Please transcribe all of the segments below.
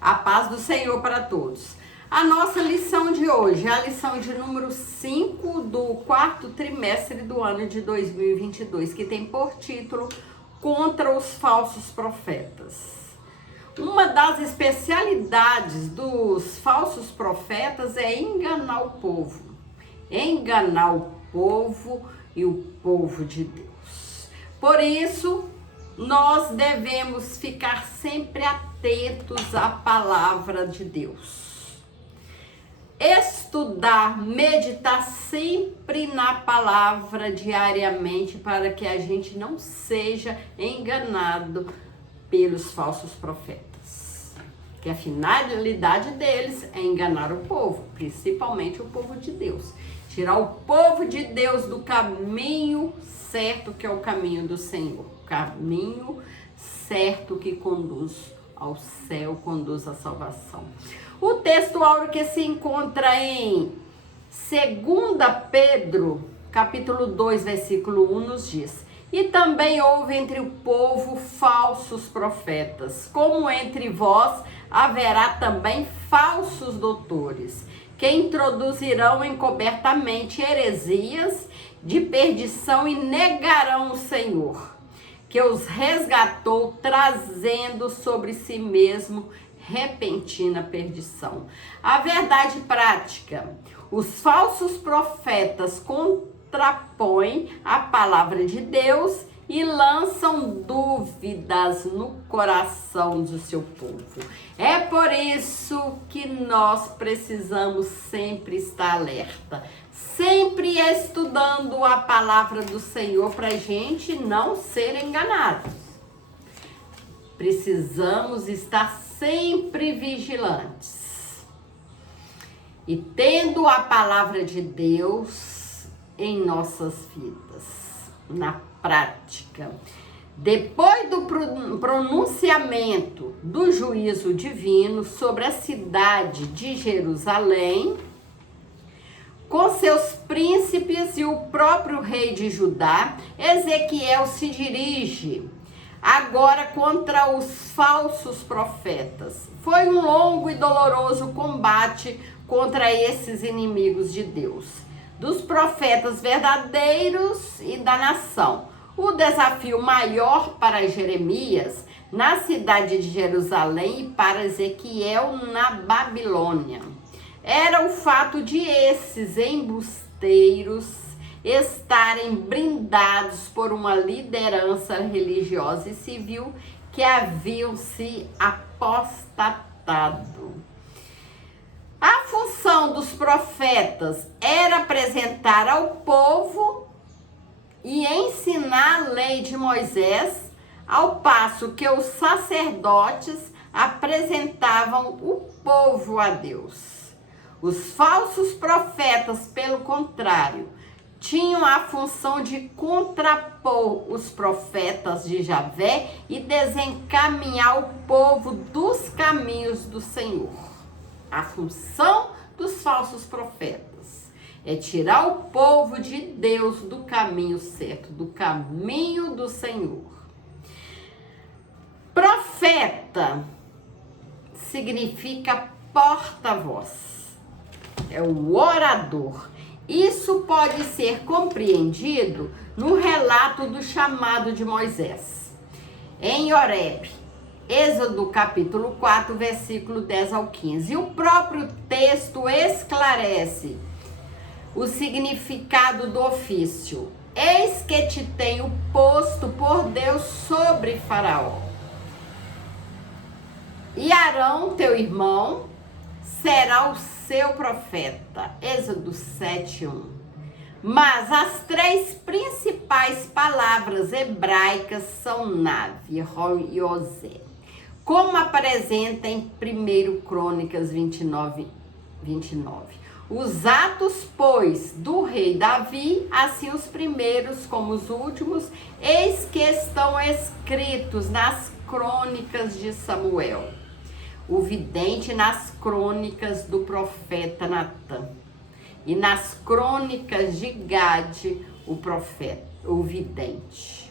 A paz do Senhor para todos. A nossa lição de hoje é a lição de número 5 do quarto trimestre do ano de 2022, que tem por título Contra os Falsos Profetas. Uma das especialidades dos falsos profetas é enganar o povo. Enganar o povo e o povo de Deus. Por isso, nós devemos ficar sempre atentos à palavra de Deus. Estudar, meditar sempre na palavra diariamente para que a gente não seja enganado pelos falsos profetas. Que a finalidade deles é enganar o povo, principalmente o povo de Deus. Tirar o povo de Deus do caminho certo, que é o caminho do Senhor. O caminho certo que conduz ao céu, conduz à salvação. O texto áureo que se encontra em 2 Pedro, capítulo 2, versículo 1, nos diz: E também houve entre o povo falsos profetas, como entre vós haverá também falsos doutores, que introduzirão encobertamente heresias de perdição e negarão o Senhor, que os resgatou, trazendo sobre si mesmo repentina perdição. A verdade prática: os falsos profetas contrapõem a palavra de Deus e lançam dúvidas no coração do seu povo. É por isso que nós precisamos sempre estar alerta, sempre estudando a palavra do Senhor para a gente não ser enganados. Precisamos estar sempre vigilantes e tendo a palavra de Deus em nossas vidas, na prática. Depois do pronunciamento do juízo divino sobre a cidade de Jerusalém, com seus príncipes e o próprio rei de Judá, Ezequiel se dirige agora contra os falsos profetas. Foi um longo e doloroso combate contra esses inimigos de Deus, dos profetas verdadeiros e da nação. O desafio maior para Jeremias na cidade de Jerusalém e para Ezequiel na Babilônia era o fato de esses embusteiros estarem brindados por uma liderança religiosa e civil que haviam se apostatado. A função dos profetas era apresentar ao povo e ensinar a lei de Moisés, ao passo que os sacerdotes apresentavam o povo a Deus. Os falsos profetas, pelo contrário, tinham a função de contrapor os profetas de Javé e desencaminhar o povo dos caminhos do Senhor. A função dos falsos profetas é tirar o povo de Deus do caminho certo, do caminho do Senhor. Profeta significa porta-voz, é o orador. Isso pode ser compreendido no relato do chamado de Moisés, em Horebe, Êxodo capítulo 4, versículo 10 ao 15. E o próprio texto esclarece o significado do ofício. Eis que te tenho posto por Deus sobre Faraó. E Arão, teu irmão, será o seu profeta. Êxodo 7:1. Mas as três principais palavras hebraicas são Navi, Ron e Osé, como apresenta em 1 Crônicas 29:29. Os atos, pois, do rei Davi, assim os primeiros como os últimos, eis que estão escritos nas crônicas de Samuel, o vidente, nas crônicas do profeta Natã, e nas crônicas de Gade, o profeta, o vidente.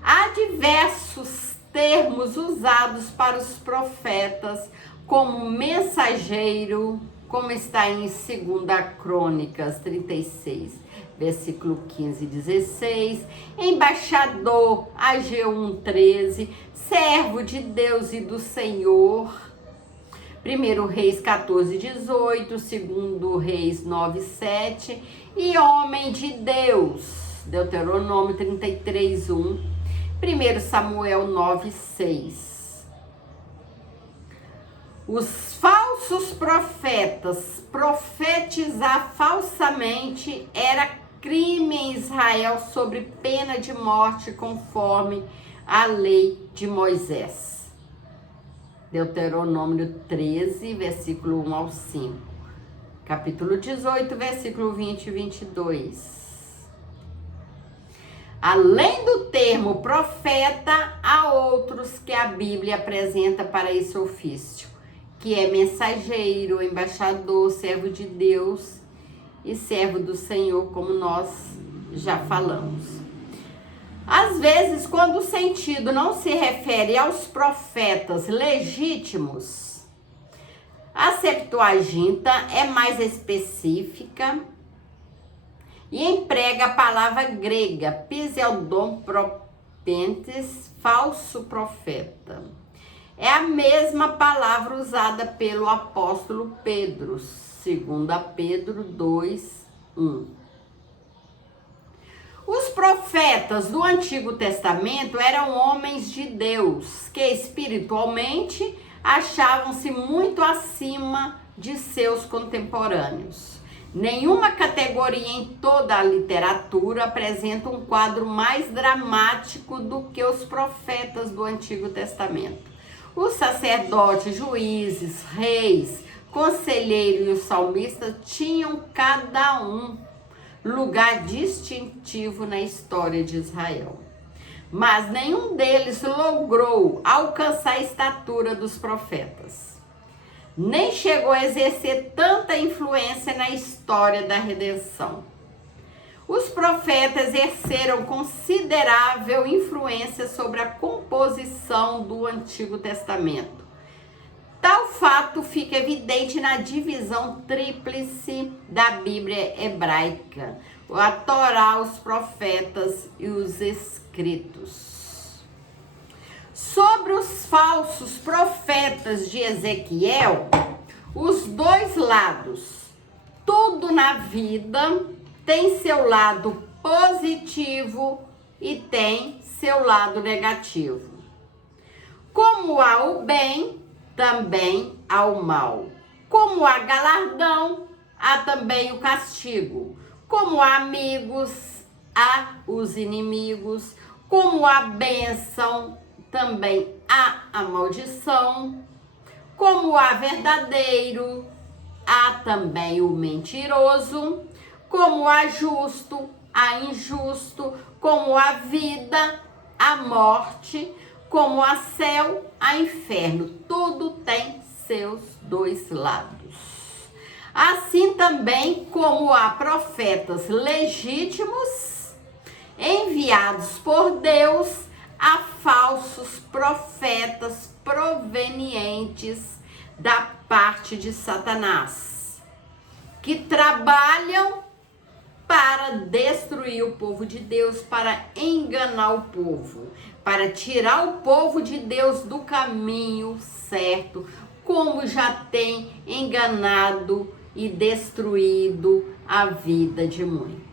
Há diversos termos usados para os profetas, como mensageiro, como está em 2 Crônicas 36, versículo 15 e 16, embaixador, AG 1:13, servo de Deus e do Senhor, 1 Reis 14:18, 2 Reis 9:7, e homem de Deus, Deuteronômio 33:1, 1 Samuel 9:6. Os falsos profetas, profetizar falsamente era crime em Israel sob pena de morte, conforme a lei de Moisés. Deuteronômio 13, versículo 1 ao 5. Capítulo 18, versículo 20 e 22. Além do termo profeta, há outros que a Bíblia apresenta para esse ofício, que é mensageiro, embaixador, servo de Deus e servo do Senhor, como nós já falamos. Às vezes, quando o sentido não se refere aos profetas legítimos, a Septuaginta é mais específica e emprega a palavra grega pseudon propentes, falso profeta. É a mesma palavra usada pelo apóstolo Pedro, 2 Pedro 2:1. Os profetas do Antigo Testamento eram homens de Deus, que espiritualmente achavam-se muito acima de seus contemporâneos. Nenhuma categoria em toda a literatura apresenta um quadro mais dramático do que os profetas do Antigo Testamento. Os sacerdotes, juízes, reis, conselheiros e os salmistas tinham cada um lugar distintivo na história de Israel. Mas nenhum deles logrou alcançar a estatura dos profetas. Nem chegou a exercer tanta influência na história da redenção. Os profetas exerceram considerável influência sobre a composição do Antigo Testamento. Tal fato fica evidente na divisão tríplice da Bíblia hebraica, a Torá, os profetas e os escritos. Sobre os falsos profetas de Ezequiel, os dois lados. Tudo na vida tem seu lado positivo e tem seu lado negativo. Como há o bem, também há o mal. Como há galardão, há também o castigo. Como há amigos, há os inimigos. Como há bênção, também há a maldição. Como há verdadeiro, há também o mentiroso. Como há justo, há injusto. Como há vida, há morte. Como há céu, há inferno. Tudo tem seus dois lados. Assim também como há profetas legítimos, enviados por Deus, há falsos profetas provenientes da parte de Satanás, que trabalham para destruir o povo de Deus, para enganar o povo, para tirar o povo de Deus do caminho certo, como já tem enganado e destruído a vida de muitos.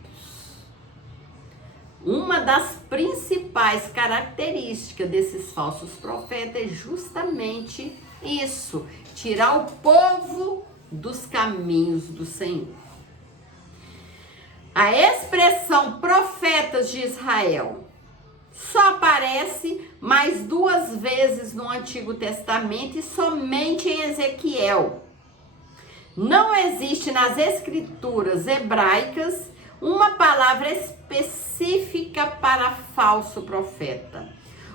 Uma das principais características desses falsos profetas é justamente isso: tirar o povo dos caminhos do Senhor. A expressão profetas de Israel só aparece mais 2 vezes no Antigo Testamento e somente em Ezequiel. Não existe nas escrituras hebraicas uma palavra específica para falso profeta.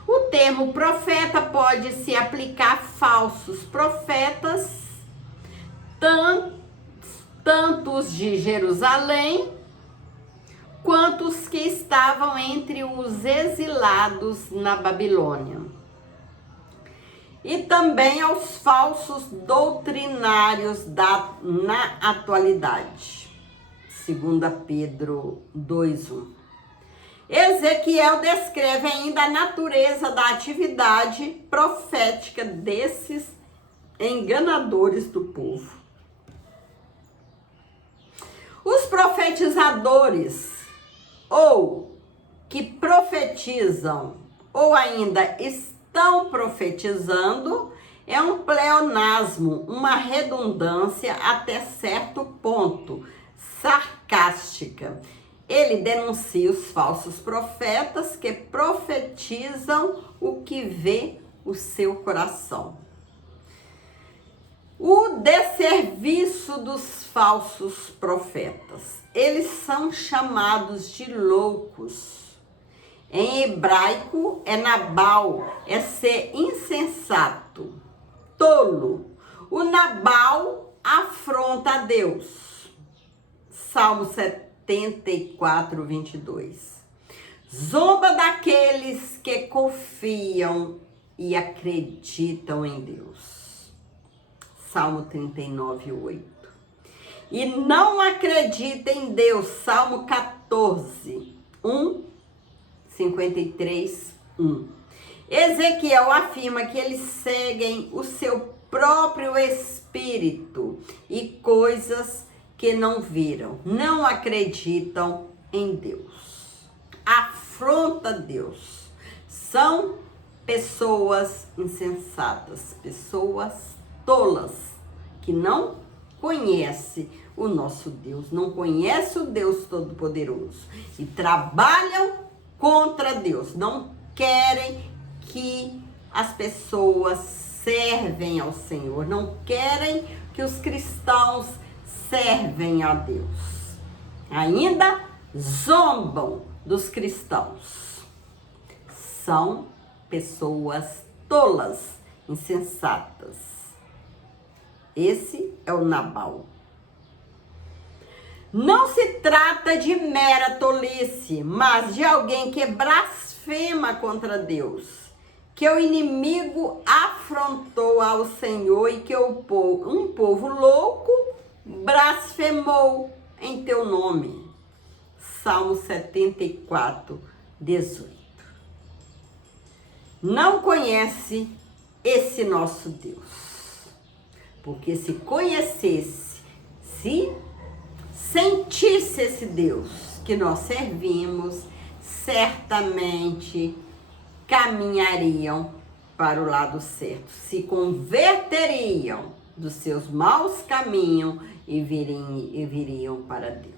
O termo profeta pode se aplicar a falsos profetas, tanto os de Jerusalém, quanto os que estavam entre os exilados na Babilônia. e também aos falsos doutrinários na atualidade. 2 Pedro 2:1. Ezequiel descreve ainda a natureza da atividade profética desses enganadores do povo. Os profetizadores, ou que profetizam, ou ainda estão profetizando, é um pleonasmo, uma redundância até certo ponto, sarcástica. Ele denuncia os falsos profetas que profetizam o que vê o seu coração. O desserviço dos falsos profetas. Eles são chamados de loucos. Em hebraico é Nabal, é ser insensato, tolo. O Nabal afronta a Deus. Salmo 74:22. Zomba daqueles que confiam e acreditam em Deus. Salmo 39:8. E não acredita em Deus. Salmo 53:1. Ezequiel afirma que eles seguem o seu próprio espírito e coisas que não viram, não acreditam em Deus, afronta Deus. São pessoas insensatas, pessoas tolas, que não conhecem o nosso Deus, não conhecem o Deus Todo-Poderoso e trabalham contra Deus, não querem que as pessoas servem ao Senhor, não querem que os cristãos servem a Deus. Ainda zombam dos cristãos. São pessoas tolas, insensatas. Esse é o Nabal. Não se trata de mera tolice, mas de alguém que blasfema contra Deus, que o inimigo afrontou ao Senhor e que um povo louco blasfemou em teu nome. Salmo 74:18. Não conhece esse nosso Deus, porque se conhecesse, se sentisse esse Deus que nós servimos, certamente caminhariam para o lado certo, se converteriam dos seus maus caminhos e viriam para Deus.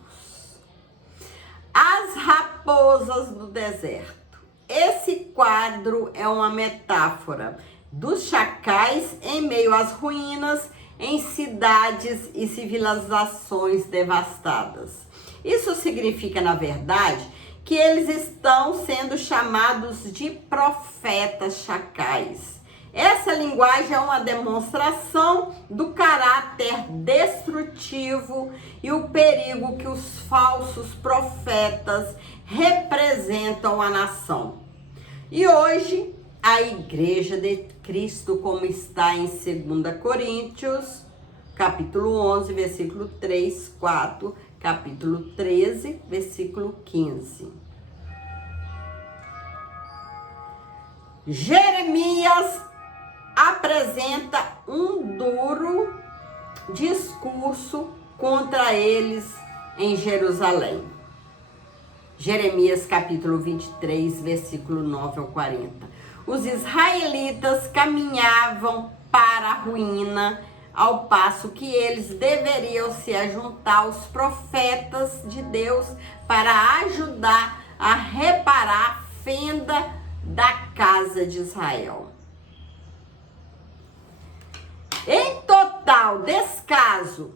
As raposas do deserto. Esse quadro é uma metáfora dos chacais em meio às ruínas, em cidades e civilizações devastadas. Isso significa, na verdade, que eles estão sendo chamados de profetas chacais. Essa linguagem é uma demonstração do caráter destrutivo e o perigo que os falsos profetas representam à nação. E hoje, a Igreja de Cristo, como está em 2 Coríntios, capítulo 11, versículo 3, 4, capítulo 13, versículo 15. Jeremias apresenta um duro discurso contra eles em Jerusalém. Jeremias capítulo 23, versículo 9 ao 40. Os israelitas caminhavam para a ruína, ao passo que eles deveriam se ajuntar aos profetas de Deus para ajudar a reparar a fenda da casa de Israel. Em total descaso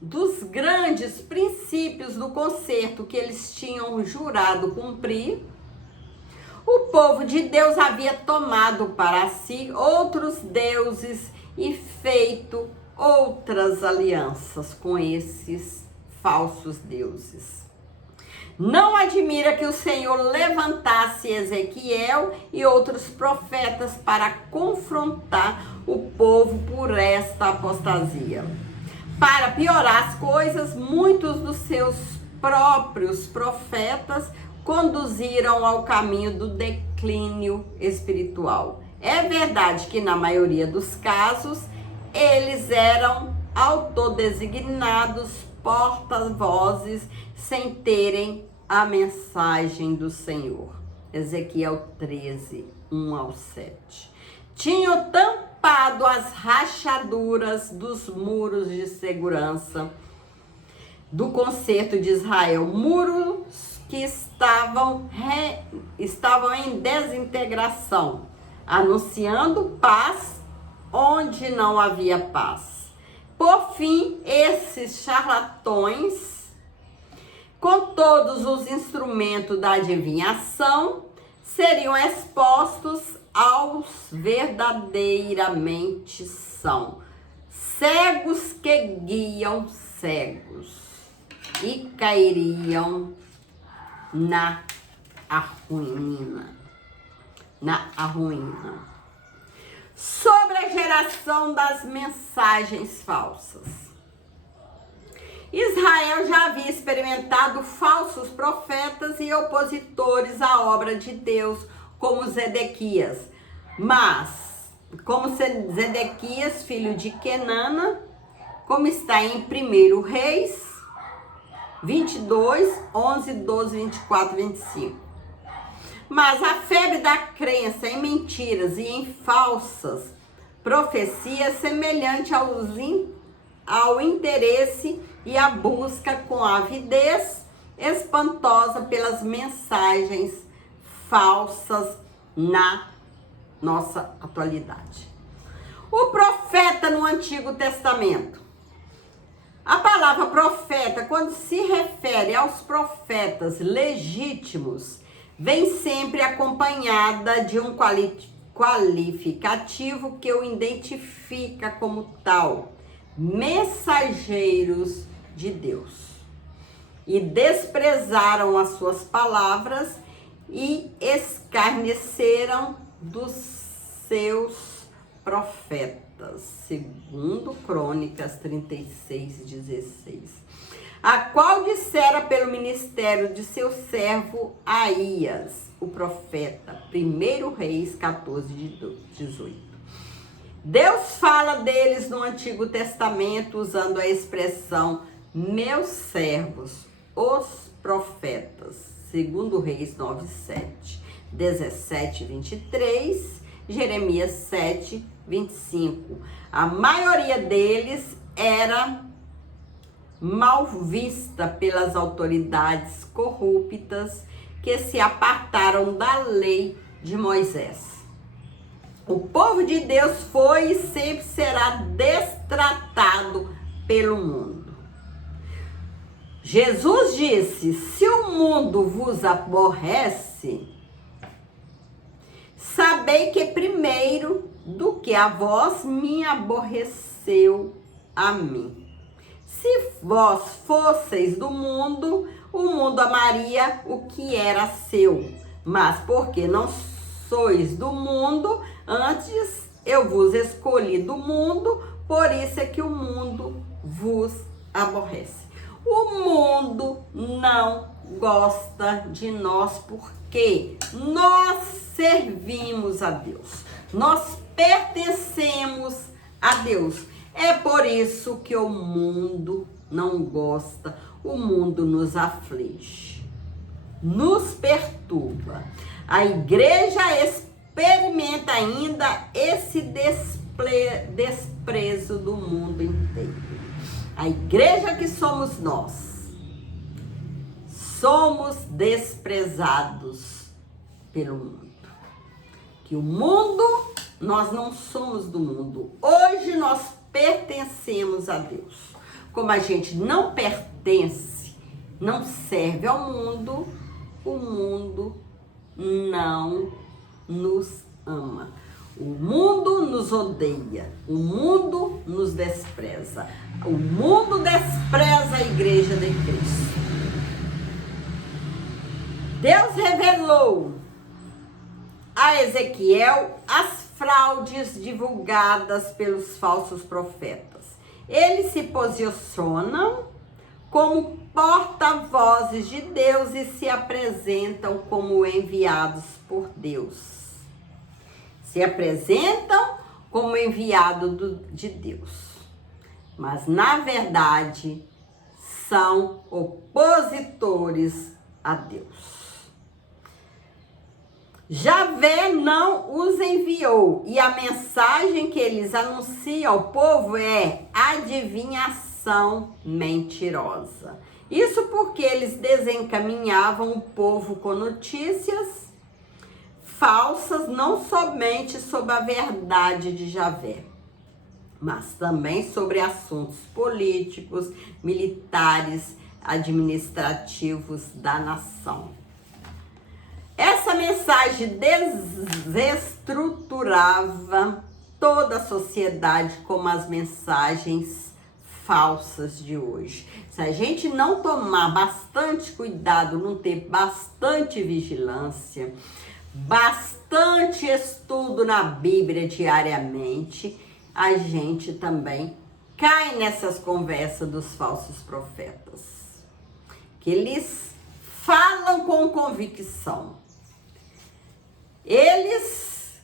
dos grandes princípios do concerto que eles tinham jurado cumprir, o povo de Deus havia tomado para si outros deuses e feito outras alianças com esses falsos deuses. Não admira que o Senhor levantasse Ezequiel e outros profetas para confrontar o povo por esta apostasia. Para piorar as coisas, muitos dos seus próprios profetas conduziram ao caminho do declínio espiritual. É verdade que na maioria dos casos, eles eram autodesignados porta-vozes sem terem a mensagem do Senhor. Ezequiel 13, 1 ao 7. Tinham tampado as rachaduras dos muros de segurança do concerto de Israel, muros que estavam em desintegração, anunciando paz onde não havia paz. Por fim, esses charlatões, com todos os instrumentos da adivinhação, seriam expostos aos verdadeiramente são, cegos que guiam cegos, e cairiam na ruína. Sobre a geração das mensagens falsas. Israel já havia experimentado falsos profetas e opositores à obra de Deus, como Zedequias. Mas, como Zedequias, filho de Kenana, como está em 1 Reis 22, 11, 12, 24, 25. Mas a febre da crença em mentiras e em falsas profecias, semelhante ao interesse e a busca com avidez espantosa pelas mensagens falsas na nossa atualidade. O profeta no Antigo Testamento. A palavra profeta, quando se refere aos profetas legítimos, vem sempre acompanhada de um qualificativo que o identifica como tal: mensageiros de Deus. E desprezaram as suas palavras e escarneceram dos seus profetas. Segundo Crônicas 36:16. A qual dissera pelo ministério de seu servo Aías, o profeta. 1 Reis 14:18. Deus fala deles no Antigo Testamento usando a expressão meus servos, os profetas. 2 Reis 9:7, 17:23, Jeremias 7:25. A maioria deles era mal vista pelas autoridades corruptas que se apartaram da lei de Moisés. O povo de Deus foi e sempre será destratado pelo mundo. Jesus disse: se o mundo vos aborrece, sabei que primeiro do que a vós me aborreceu a mim. Se vós fosseis do mundo, o mundo amaria o que era seu. Mas porque não sois do mundo, antes eu vos escolhi do mundo, por isso é que o mundo vos aborrece. O mundo não gosta de nós porque nós servimos a Deus. Nós pertencemos a Deus. É por isso que o mundo não gosta, o mundo nos aflige, nos perturba. A igreja experimenta ainda esse desprezo do mundo inteiro. A igreja que somos nós, somos desprezados pelo mundo. Que o mundo, nós não somos do mundo. Hoje nós pertencemos a Deus. Como a gente não pertence, não serve ao mundo, o mundo não nos ama. O mundo nos odeia, o mundo nos despreza. O mundo despreza a igreja de Cristo. Deus revelou a Ezequiel as fraudes divulgadas pelos falsos profetas. Eles se posicionam como porta-vozes de Deus e se apresentam como enviados por Deus. Se apresentam como enviado de Deus. Mas, na verdade, são opositores a Deus. Javé não os enviou, e a mensagem que eles anunciam ao povo é adivinhação mentirosa. Isso porque eles desencaminhavam o povo com notícias falsas, não somente sobre a verdade de Javé, mas também sobre assuntos políticos, militares, administrativos da nação. Essa mensagem desestruturava toda a sociedade como as mensagens falsas de hoje. Se a gente não tomar bastante cuidado, não ter bastante vigilância, bastante estudo na Bíblia diariamente, a gente também cai nessas conversas dos falsos profetas, que eles falam com convicção. Eles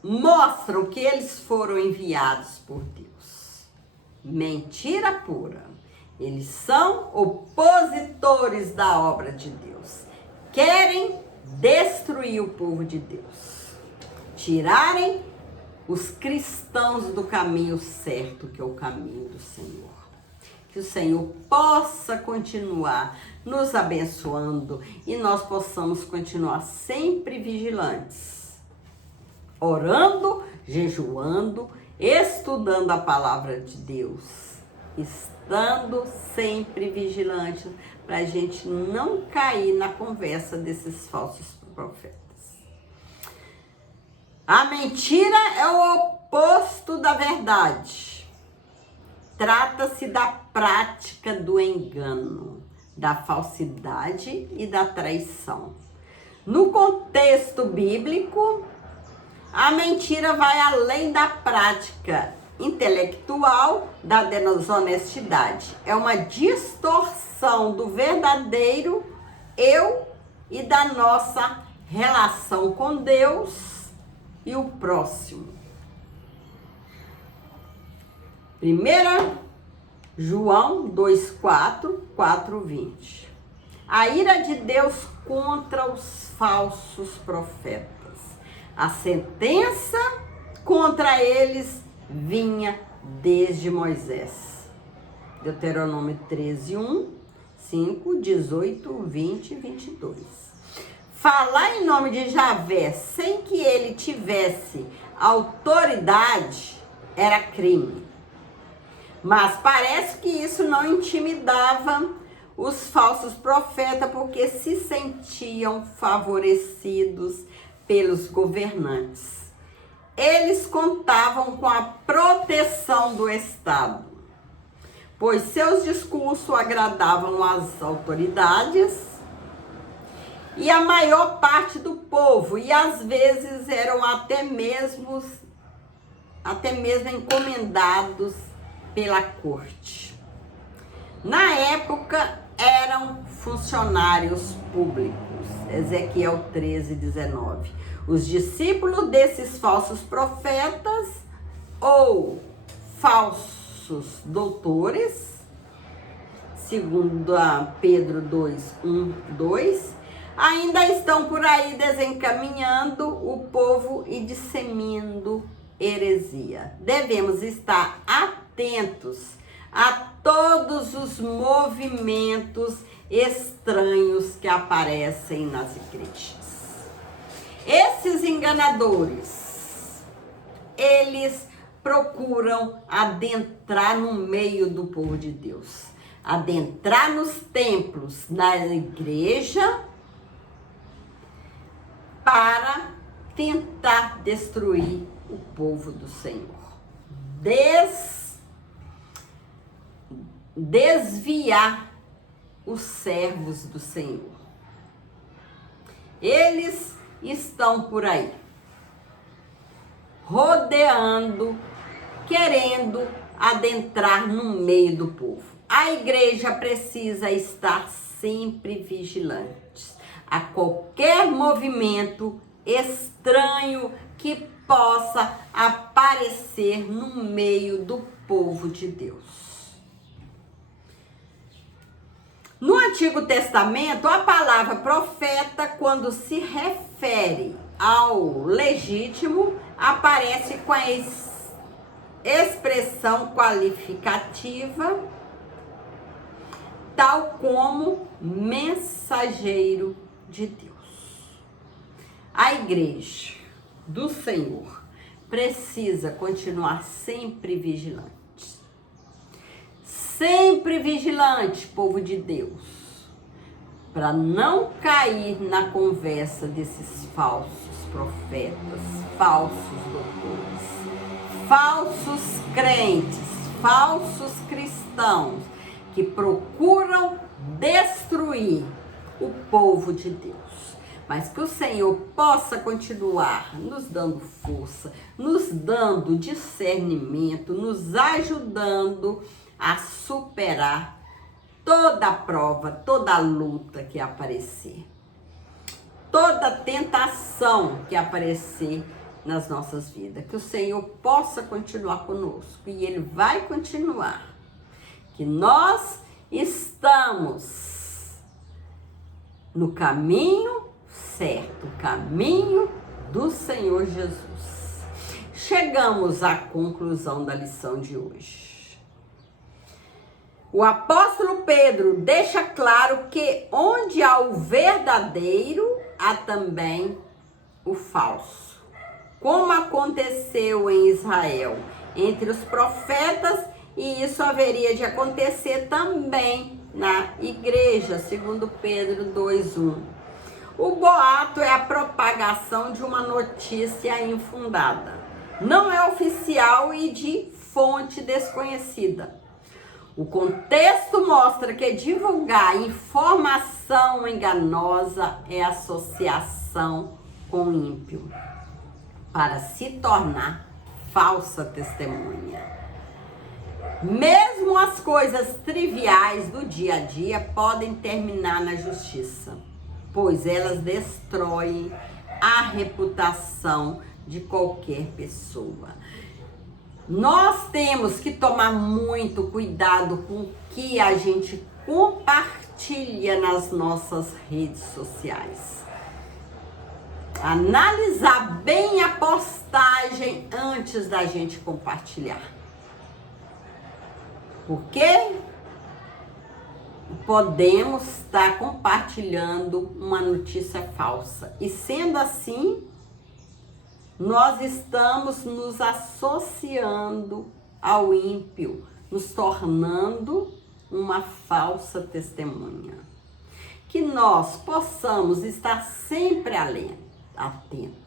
mostram que eles foram enviados por Deus. Mentira pura. Eles são opositores da obra de Deus. Querem destruir o povo de Deus. Tirarem os cristãos do caminho certo, que é o caminho do Senhor. Que o Senhor possa continuar nos abençoando e nós possamos continuar sempre vigilantes, orando, jejuando, estudando a palavra de Deus, estando sempre vigilantes para a gente não cair na conversa desses falsos profetas. A mentira é o oposto da verdade. Trata-se da prática do engano, da falsidade e da traição. No contexto bíblico, a mentira vai além da prática intelectual da desonestidade. É uma distorção do verdadeiro eu e da nossa relação com Deus e o próximo. 1 João 2,4, 4,20. A ira de Deus contra os falsos profetas. A sentença contra eles vinha desde Moisés. Deuteronômio 13:1, 5, 18, 20 e 22. Falar em nome de Javé sem que ele tivesse autoridade era crime. Mas parece que isso não intimidava os falsos profetas, porque se sentiam favorecidos pelos governantes. Eles contavam com a proteção do Estado, pois seus discursos agradavam as autoridades e a maior parte do povo, e às vezes eram até mesmo encomendados pela corte. Na época eram funcionários públicos. Ezequiel 13:19. Os discípulos desses falsos profetas ou falsos doutores, segundo a Pedro 2:1, 2, ainda estão por aí desencaminhando o povo e disseminando heresia. Devemos estar atentos a todos os movimentos estranhos que aparecem nas igrejas. Esses enganadores, eles procuram adentrar no meio do povo de Deus, adentrar nos templos, na igreja, para tentar destruir o povo do Senhor, desviar os servos do Senhor. Eles estão por aí, rodeando, querendo adentrar no meio do povo. A igreja precisa estar sempre vigilante a qualquer movimento estranho que possa aparecer no meio do povo de Deus. No Antigo Testamento, a palavra profeta, quando se refere ao legítimo, aparece com a expressão qualificativa, tal como mensageiro de Deus. A igreja do Senhor precisa continuar sempre vigilante. Sempre vigilante, povo de Deus, para não cair na conversa desses falsos profetas, falsos doutores, falsos crentes, falsos cristãos que procuram destruir o povo de Deus. Mas que o Senhor possa continuar nos dando força, nos dando discernimento, nos ajudando a superar toda a prova, toda a luta que aparecer, toda tentação que aparecer nas nossas vidas. Que o Senhor possa continuar conosco, e Ele vai continuar. Que nós estamos no caminho certo, o caminho do Senhor Jesus. Chegamos à conclusão da lição de hoje. O apóstolo Pedro deixa claro que onde há o verdadeiro, há também o falso. Como aconteceu em Israel entre os profetas, e isso haveria de acontecer também na igreja, segundo Pedro 2:1. O boato é a propagação de uma notícia infundada. Não é oficial e de fonte desconhecida. O contexto mostra que divulgar informação enganosa é associação com o ímpio, para se tornar falsa testemunha. Mesmo as coisas triviais do dia a dia podem terminar na justiça, pois elas destroem a reputação de qualquer pessoa. Nós temos que tomar muito cuidado com o que a gente compartilha nas nossas redes sociais. Analisar bem a postagem antes da gente compartilhar. Porque podemos estar compartilhando uma notícia falsa. E sendo assim, nós estamos nos associando ao ímpio, nos tornando uma falsa testemunha. Que nós possamos estar sempre atento.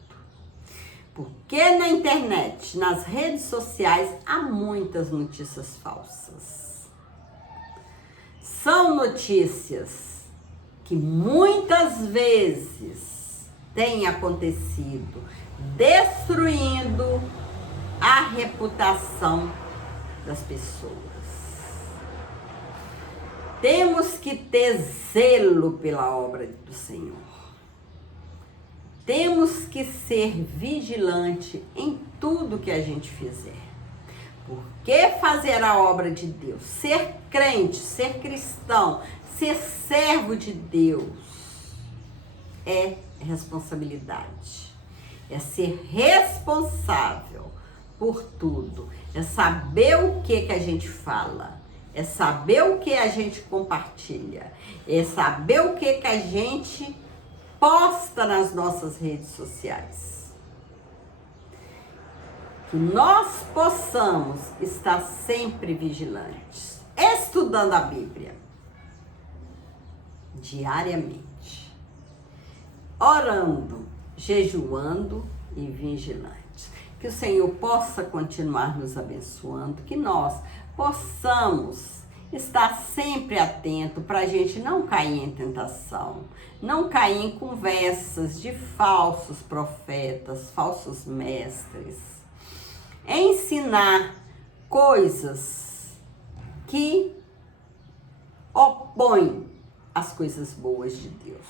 Porque na internet, nas redes sociais, há muitas notícias falsas. São notícias que muitas vezes têm acontecido, destruindo a reputação das pessoas. Temos que ter zelo pela obra do Senhor. Temos que ser vigilante em tudo que a gente fizer. Porque fazer a obra de Deus, ser crente, ser cristão, ser servo de Deus é responsabilidade. É ser responsável por tudo. É saber o que a gente fala. É saber o que a gente compartilha. É saber o que a gente posta nas nossas redes sociais. Que nós possamos estar sempre vigilantes, estudando a Bíblia diariamente, orando, jejuando e vigilantes. Que o Senhor possa continuar nos abençoando, que nós possamos estar sempre atento para a gente não cair em tentação, não cair em conversas de falsos profetas, falsos mestres, ensinar coisas que opõem as coisas boas de Deus,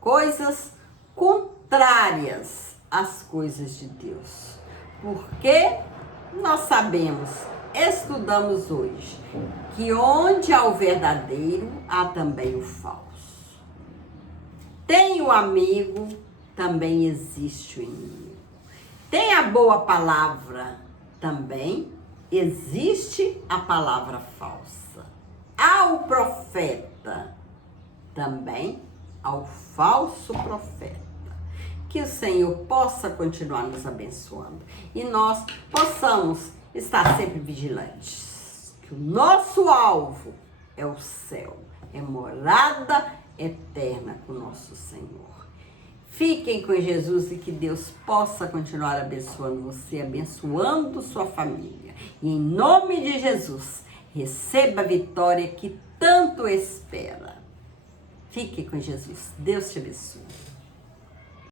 coisas contrárias às coisas de Deus, porque nós sabemos, estudamos hoje, que onde há o verdadeiro, há também o falso. Tem o amigo, também existe o inimigo. Tem a boa palavra, também existe a palavra falsa. Há o profeta, também há o falso profeta. Que o Senhor possa continuar nos abençoando e nós possamos estar sempre vigilantes. Que o nosso alvo é o céu, é morada eterna com o nosso Senhor. Fiquem com Jesus e que Deus possa continuar abençoando você, abençoando sua família. E em nome de Jesus, receba a vitória que tanto espera. Fique com Jesus. Deus te abençoe.